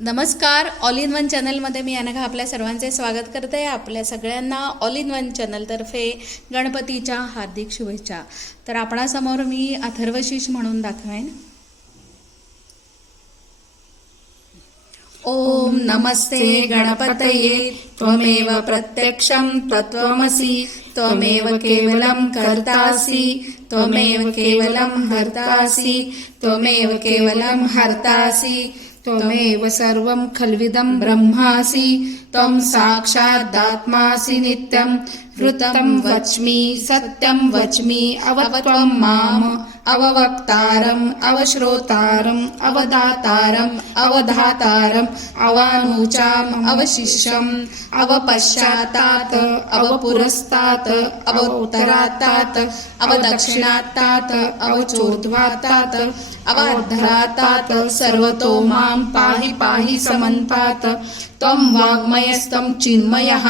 नमस्कार. All in one चॅनलमध्ये मी अनघा आपल्या सर्वांचे स्वागत करते. आपल्या सगळ्यांना ऑल इन वन चॅनलतर्फे गणपतीच्या हार्दिक शुभेच्छा. तर आपणासमोर मी अथर्वशीष म्हणून दाखवेन. ओम नमस्ते गणपतये त्वमेव प्रत्यक्षं तत्त्वमसि त्वमेव केवलं कर्तासि त्वमेव केवलं हर्तासि त्वमेव केवलं हर्तासि त्वमेव सर्वं खल्विदं ब्रह्मासि त्वं साक्षादात्मासि नित्यं ऋतं वच्मि सत्यं वच्मि अवत्वं माम अववक्तारम् अवश्रोतारम् अवदातारम् अवधातारम् अवानुचाम् अवशिष्यम् अवपश्चातात् अवपुरस्तात् अवोत्तरातात् अवदक्षिणातात् अवचोर्ध्वातात् अवाधरातात् सर्वतो मां पाहि पाहि समन्तात्. त्वं वाङ्मयस्त्वं चिन्मयः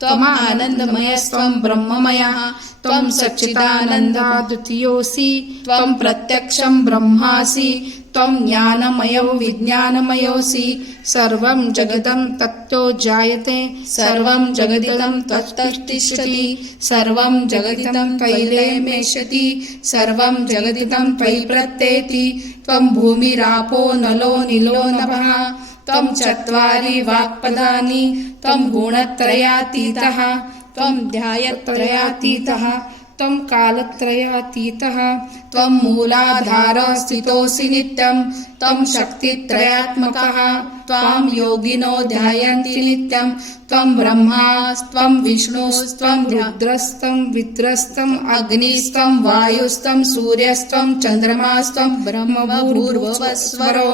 त्वम् आनन्दमयस्त्वं ब्रह्ममयः त्वं सच्चिदानन्दाद्वितीयोऽसि त्वं प्रत्यक्षं ब्रह्मासि त्वं ज्ञानमयो विज्ञानमयोऽसि. सर्वं जगदं तत्तो जायते सर्वं जगदिदं त्वत्तिष्ठति सर्वं जगदिदं त्वयैलेमेष्यति सर्वं जगदिदं त्वयि प्रत्येति. त्वं भूमिरापो नलो निलो नभः त्वं चत्वारि वाक्पदानि त्वं गुणत्रयातीतः त्वं ध्यायत्रयातीतः त्वं कालत्रयातीतः त्वं मूलाधारः स्थितोऽसि नित्यं त्वं शक्तित्रयात्मकः त्वां योगिनो ध्यायन्ति नित्यं. त्वं ब्रह्मा त्वं विष्णुस्त्वं रुद्रस्त्वं विद्रस्त्वं अग्निस्त्वं वायुस्त्वं सूर्यस्त्वं चन्द्रमास्त्वं ब्रह्मभूर्भुवस्वरो.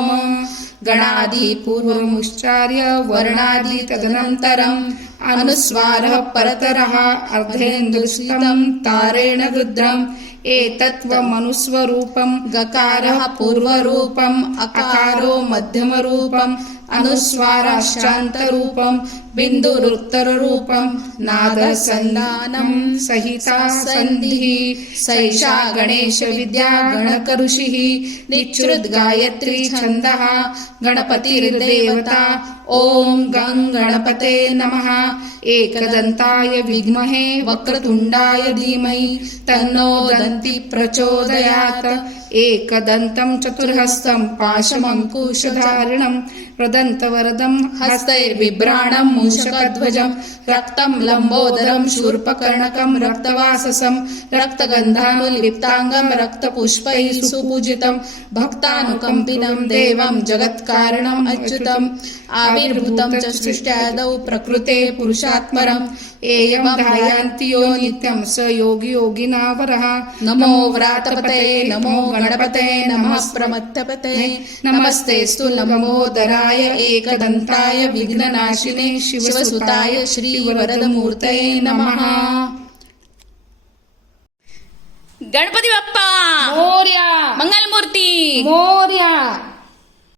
गणादि पूर्वमुच्चार्य वर्णादि तदनन्तरम् अनुस्वारः परतरः अर्धेन्दुस्थितं तारेण रुद्रम्. एतत्त्वमनुस्वरूपं गकारः पूर्वरूपम् अकारो मध्यमरूपम् अनुस्वाराश्चान्तरूपं बिन्दुरुत्तररूपं नादसन्धानं सहिता सन्धिः. सैषा गणेशविद्या गणकऋषिः निच्छ्रुद्गायत्री छन्दः गणपतिर्देवता. ॐ गं गणपते नमः. एकदन्ताय विद्महे वक्रतुण्डाय धीमहि तन्नो दन्ति प्रचोदयात्. एकदन्तं चतुर्हस्तं पाशमङ्कुशधारिणं प्रदन्तवरदं हस्तैर्बिभ्राणं मूषकध्वजं रक्तं लम्बोदरं शूर्पकर्णकं रक्तवाससं रक्तगन्धानुलिप्ताङ्गं रक्तपुष्पैः सुपूजितं भक्तानुकम्पिनं देवं जगत्कारणम् अच्युतम्. आविर्भूतं च सृष्ट्यादौ प्रकृते पुरुषात्मरम् एयं ध्यायन्ति यो नित्यं स योगी योगिनावरः. नमो व्रातपते नमो गणपते नमः प्रमथपते नमस्तेस्तु लम्बोदराय एकदन्ताय विघ्ननाशिने शिवसुताय श्रीवरदमूर्तये नमः. गणपती बाप्पा मोरया मंगलमूर्ती मोरया.